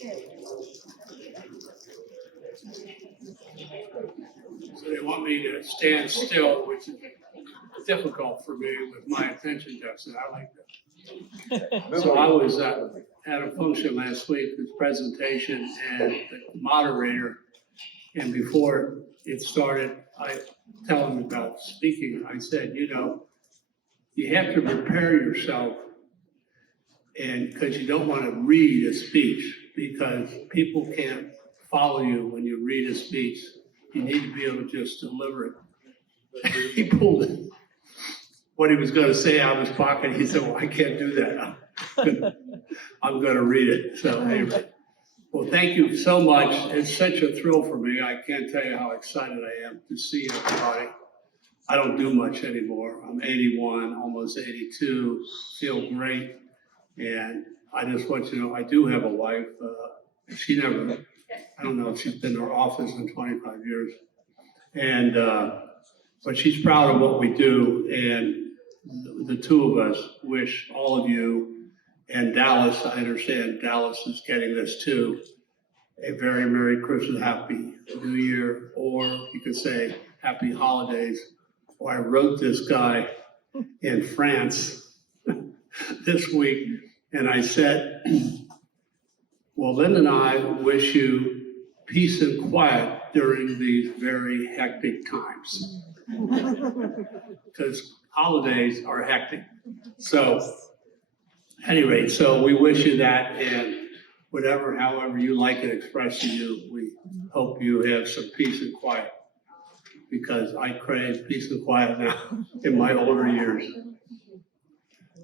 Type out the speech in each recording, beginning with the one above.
So they want me to stand still, which is difficult for me with my attention deficit. I like that. So I was at a function last week with presentation and the moderator, and before it started, I tell him about speaking. I said, you know, you have to prepare yourself, and because you don't want to read a speech, because people can't follow you when you read a speech. You need to be able to just deliver it. He pulled it. What he was going to say out of his pocket, he said, well, I can't do that. I'm going to read it. So anyway, well, thank you so much. It's such a thrill for me. I can't tell you how excited I am to see everybody. I don't do much anymore. I'm 81, almost 82, feel great. And I just want you to know, I do have a wife. She never, I don't know if she's been in our office in 25 years. And, but she's proud of what we do. And the two of us wish all of you, and Dallas, I understand Dallas is getting this too, a very Merry Christmas, Happy New Year, or you could say Happy Holidays. Or I wrote this guy in France this week, and I said, well, Lynn and I wish you peace and quiet during these very hectic times. Because holidays are hectic. So anyway, so we wish you that, and whatever, however you like it expressed to you, we hope you have some peace and quiet, because I crave peace and quiet now in my older years.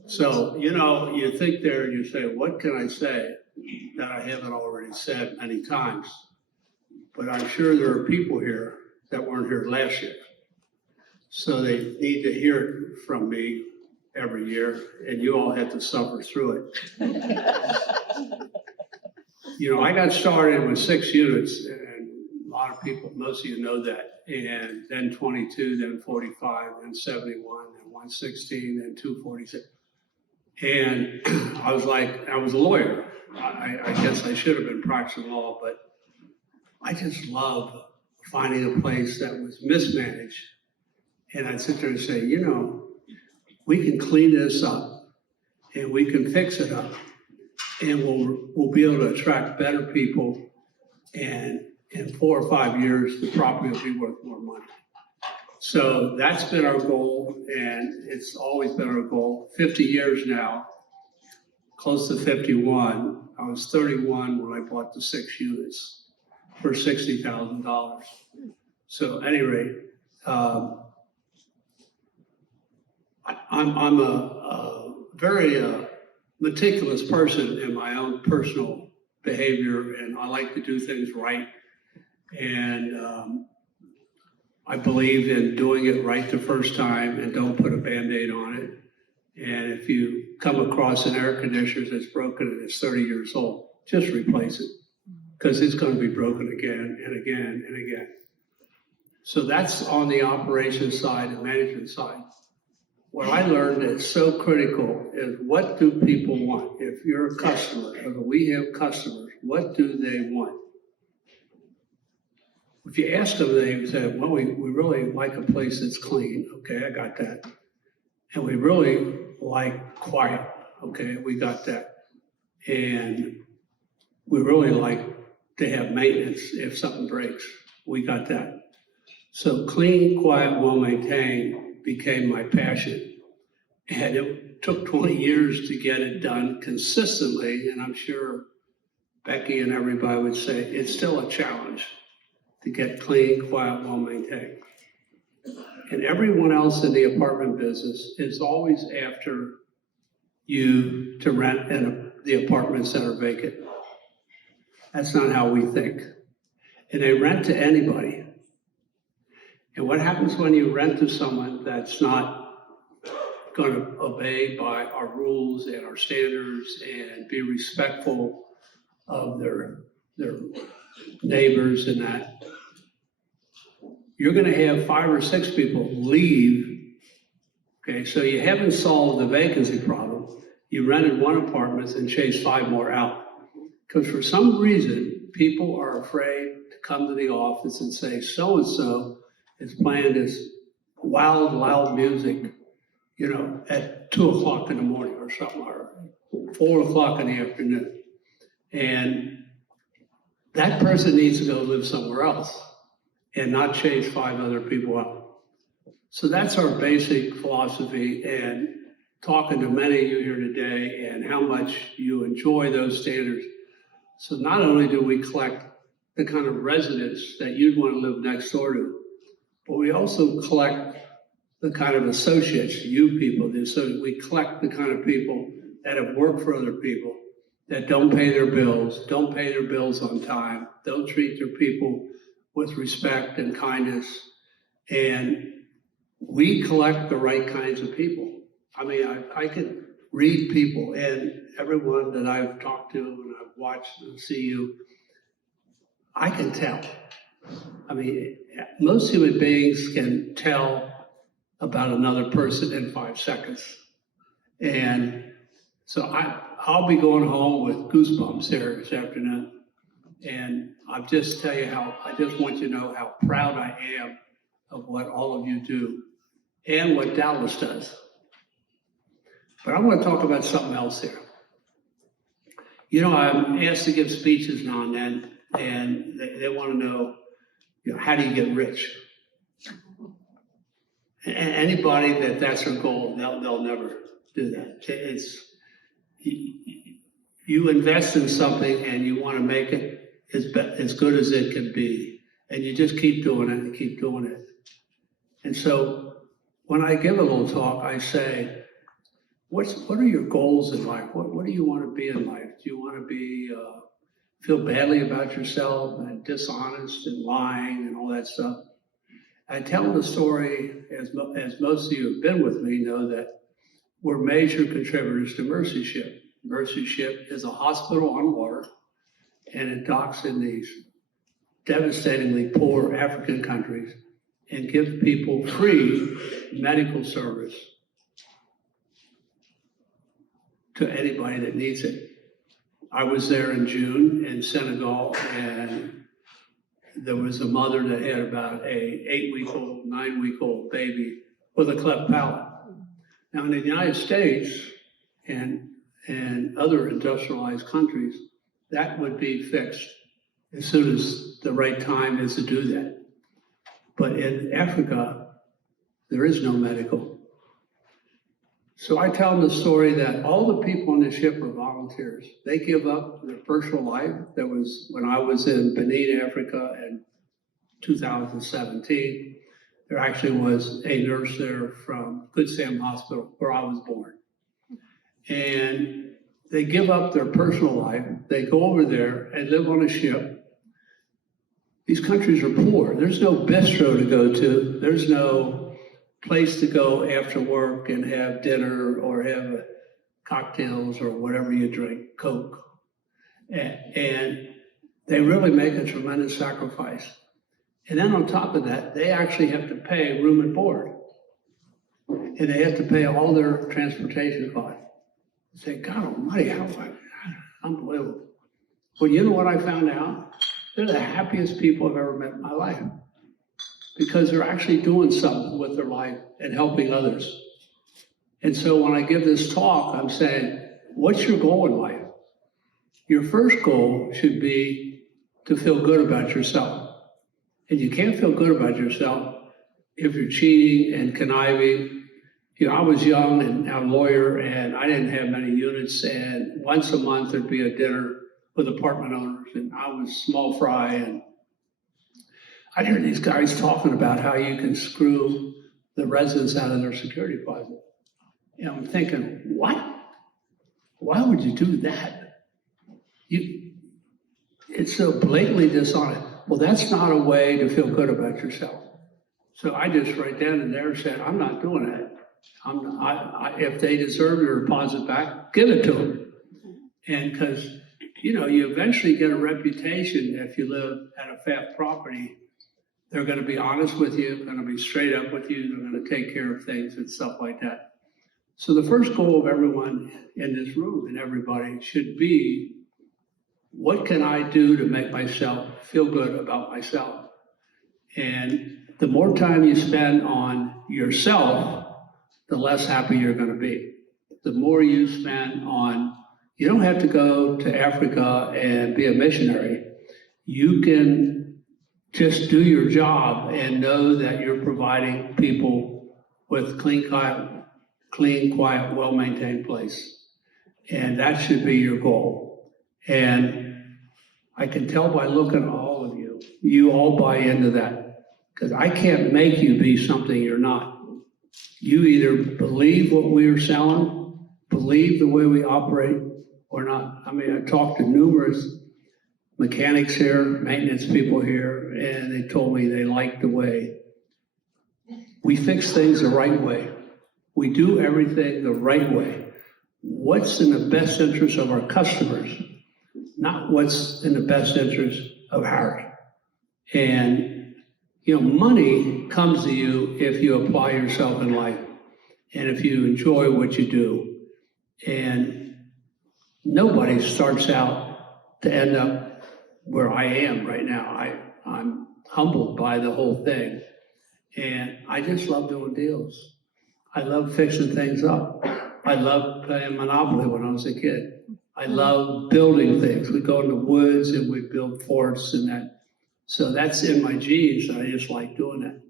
So, you know, you think there and you say, what can I say that I haven't already said many times? But I'm sure there are people here that weren't here last year. So they need to hear it from me every year, and you all had to suffer through it. You know, I got started with 6 units, and a lot of people, most of you know that, and then 22, then 45, then 71, then 116, then 246. And I was like, I was a lawyer. I guess I should have been practicing law, but I just love finding a place that was mismanaged. And I'd sit there and say, you know, we can clean this up and we can fix it up, and we'll be able to attract better people, and in 4 or 5 years, the property will be worth more money. So that's been our goal, and it's always been our goal. 50 years now, close to 51. I was 31 when I bought the 6 units for $60,000. So at any rate, I'm a very meticulous person in my own personal behavior, and I like to do things right. And I believe in doing it right the first time and don't put a Band-Aid on it. And if you come across an air conditioner that's broken and it's 30 years old, just replace it, because it's going to be broken again and again and again. So that's on the operations side and management side. What I learned that's so critical is, what do people want? If you're a customer, if we have customers, what do they want? If you ask them, they say, well, we really like a place that's clean. Okay, I got that. And we really like quiet. Okay, we got that. And we really like to have maintenance if something breaks. We got that. So clean, quiet, well-maintained became my passion. And it took 20 years to get it done consistently. And I'm sure Becky and everybody would say it's still a challenge to get clean, quiet, well-maintained. And everyone else in the apartment business is always after you to rent in the apartments that are vacant. That's not how we think. And they rent to anybody. And what happens when you rent to someone that's not going to obey by our rules and our standards and be respectful of their neighbors and that? You're going to have 5 or 6 people leave. Okay, so you haven't solved the vacancy problem. You rented 1 apartment and chased 5 more out. Because for some reason, people are afraid to come to the office and say, so-and-so is playing this wild, loud music, you know, at 2 o'clock in the morning or something, or 4 o'clock in the afternoon. And that person needs to go live somewhere else and not chase 5 other people out. So that's our basic philosophy, and talking to many of you here today and how much you enjoy those standards. So not only do we collect the kind of residents that you'd want to live next door to, but we also collect the kind of associates you people do. So we collect the kind of people that have worked for other people, that don't pay their bills on time, don't treat their people with respect and kindness. And we collect the right kinds of people. I mean, I could read people, and everyone that I've talked to and I've watched and see you, I can tell. I mean, most human beings can tell about another person in 5 seconds. And so I'll be going home with goosebumps here this afternoon. And I just want you to know how proud I am of what all of you do and what Dallas does. But I want to talk about something else here. You know, I'm asked to give speeches now and then, and they want to know, you know, how do you get rich? And anybody that's their goal, they'll never do that. It's you invest in something and you want to make it as good as it can be, and you just keep doing it and keep doing it. And so when I give a little talk, I say, what are your goals in life? What do you want to be in life? Do you want to be feel badly about yourself and dishonest and lying and all that stuff? I tell the story, as most of you have been with me know, that we're major contributors to Mercy Ship. Mercy Ship is a hospital on water, and it docks in these devastatingly poor African countries and gives people free medical service to anybody that needs it. I was there in June in Senegal, and there was a mother that had about a 8-week-old, 9-week-old baby with a cleft palate. Now in the United States and other industrialized countries, that would be fixed as soon as the right time is to do that. But in Africa, there is no medical. So I tell them the story that all the people on the ship are volunteers. They give up their personal life. That was when I was in Benin, Africa in 2017. There actually was a nurse there from Good Sam Hospital, where I was born. And they give up their personal life. They go over there and live on a ship. These countries are poor. There's no bistro to go to. There's no place to go after work and have dinner or have cocktails or whatever you drink, Coke. And they really make a tremendous sacrifice. And then on top of that, they actually have to pay room and board. And they have to pay all their transportation costs. I say, God almighty, how unbelievable. Well, you know what I found out? They're the happiest people I've ever met in my life, because they're actually doing something with their life and helping others. And so when I give this talk, I'm saying, what's your goal in life? Your first goal should be to feel good about yourself. And you can't feel good about yourself if you're cheating and conniving. You know, I was young and a lawyer, and I didn't have many units, and once a month there'd be a dinner with apartment owners, and I was small fry, and I hear these guys talking about how you can screw the residents out of their security deposit. And I'm thinking, what? Why would you do that? It's so blatantly dishonest. Well, that's not a way to feel good about yourself. So I just right then and there said, I'm not doing that. If they deserve your deposit back, give it to them. And because, you know, you eventually get a reputation if you live at a Fath property. They're going to be honest with you, they're going to be straight up with you, they're going to take care of things and stuff like that. So the first goal of everyone in this room and everybody should be, what can I do to make myself feel good about myself? And the more time you spend on yourself, the less happy you're going to be. The more you spend on, you don't have to go to Africa and be a missionary. You can just do your job and know that you're providing people with clean, quiet, well-maintained place. And that should be your goal. And I can tell by looking at all of you, you all buy into that. Because I can't make you be something you're not. You either believe what we're selling, believe the way we operate, or not. I mean, I talked to numerous mechanics here, maintenance people here, and they told me they liked the way we fix things the right way. We do everything the right way. What's in the best interest of our customers, not what's in the best interest of Harry. And, money comes to you if you apply yourself in life and if you enjoy what you do. And nobody starts out to end up where I am right now. I'm humbled by the whole thing. And I just love doing deals. I love fixing things up. I loved playing Monopoly when I was a kid. I love building things. We'd go in the woods and we'd build forts and that. So that's in my genes. I just like doing that.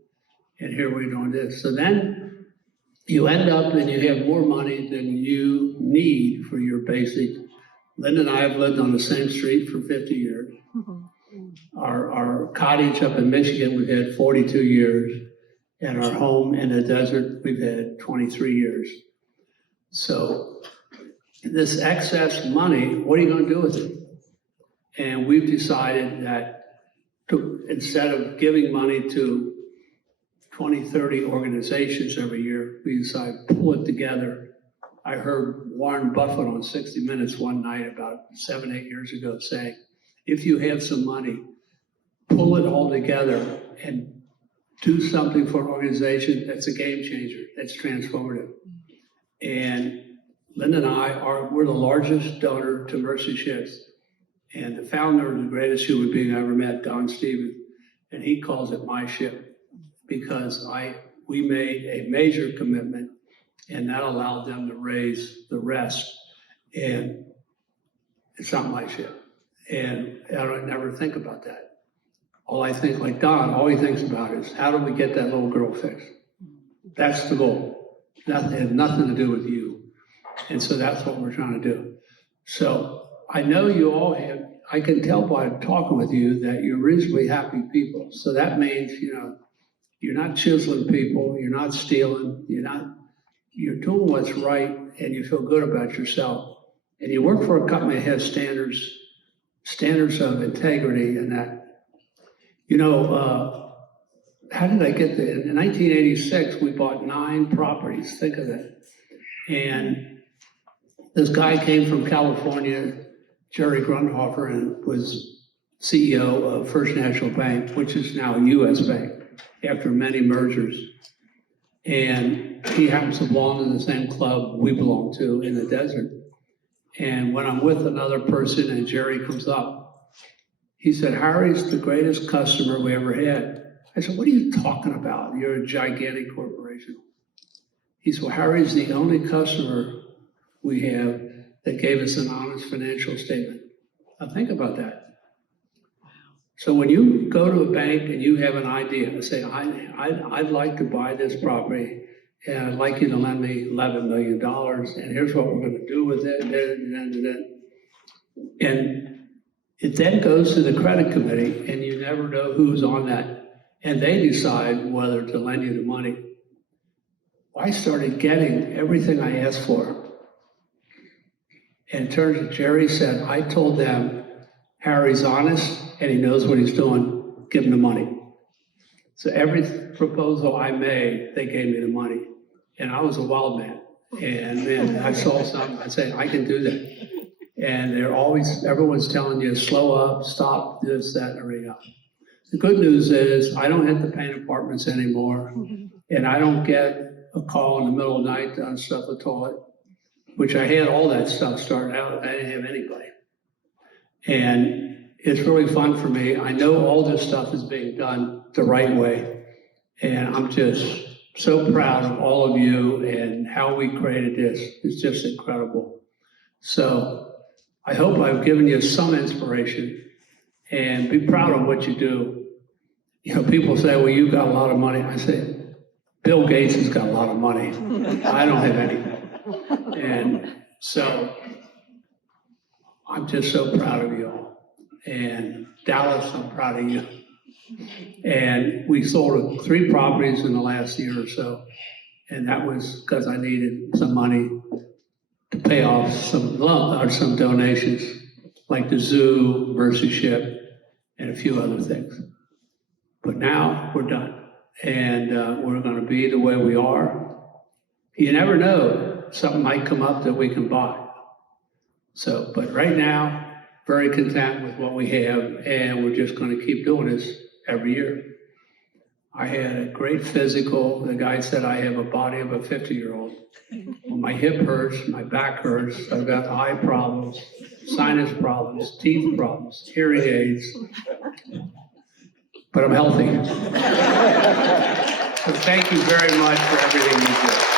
And here we're doing this. So then you end up and you have more money than you need for your basic. Linda and I have lived on the same street for 50 years. Our cottage up in Michigan, we've had 42 years. And our home in the desert, we've had 23 years. So this excess money, what are you going to do with it? And we've decided that instead of giving money to 20, 30 organizations every year, we decided to pull it together. I heard Warren Buffett on 60 Minutes one night about 7, 8 years ago saying, if you have some money, pull it all together and do something for an organization that's a game changer, that's transformative. And Linda and we're the largest donor to Mercy Ships. And the founder of the greatest human being I ever met, Don Stevens, and he calls it my ship because we made a major commitment and that allowed them to raise the rest. And it's not my ship. And I don't never think about that. All I think, like Don, all he thinks about is how do we get that little girl fixed? That's the goal. That has nothing to do with you. And so that's what we're trying to do. So I know you all have, I can tell by talking with you that you're reasonably happy people. So that means, you're not chiseling people, you're not stealing, you're doing what's right and you feel good about yourself. And you work for a company that has standards of integrity and that. How did I get there? In 1986, we bought 9 properties, think of that. And this guy came from California, Jerry Grundhofer, and was CEO of First National Bank, which is now U.S. Bank, after many mergers. And he happens to belong to the same club we belong to in the desert. And when I'm with another person and Jerry comes up, he said, Harry's the greatest customer we ever had. I said, what are you talking about? You're a gigantic corporation. He said, well, Harry's the only customer we have that gave us an honest financial statement. Now think about that. So when you go to a bank and you have an idea and say, I'd like to buy this property and I'd like you to lend me $11 million and here's what we're going to do with it, and it then goes to the credit committee and you never know who's on that and they decide whether to lend you the money. I started getting everything I asked for. And it turns out Jerry said, I told them, Harry's honest and he knows what he's doing, give him the money. So every proposal I made, they gave me the money. And I was a wild man. And then I saw something, I said, I can do that. And everyone's telling you, slow up, stop, this, that, and everything else. The good news is I don't have to paint apartments anymore. And I don't get a call in the middle of the night to unstuff a toilet, which I had all that stuff started out. I didn't have anybody. And it's really fun for me. I know all this stuff is being done the right way. And I'm just so proud of all of you and how we created this. It's just incredible. So I hope I've given you some inspiration, and be proud of what you do. You know, people say, well, you've got a lot of money. I say, Bill Gates has got a lot of money. I don't have any. And so I'm just so proud of you all. And Dallas, I'm proud of you. And we sold 3 properties in the last year or so. And that was because I needed some money to pay off some donations, like the zoo, Mercy Ship, and a few other things. But now we're done. And we're going to be the way we are. You never know, something might come up that we can buy. So, but right now, very content with what we have, and we're just going to keep doing this every year. I had a great physical. The guy said I have a body of a 50-year-old. Well, my hip hurts, my back hurts, I've got eye problems, sinus problems, teeth problems, hearing aids, but I'm healthy. So thank you very much for everything you do.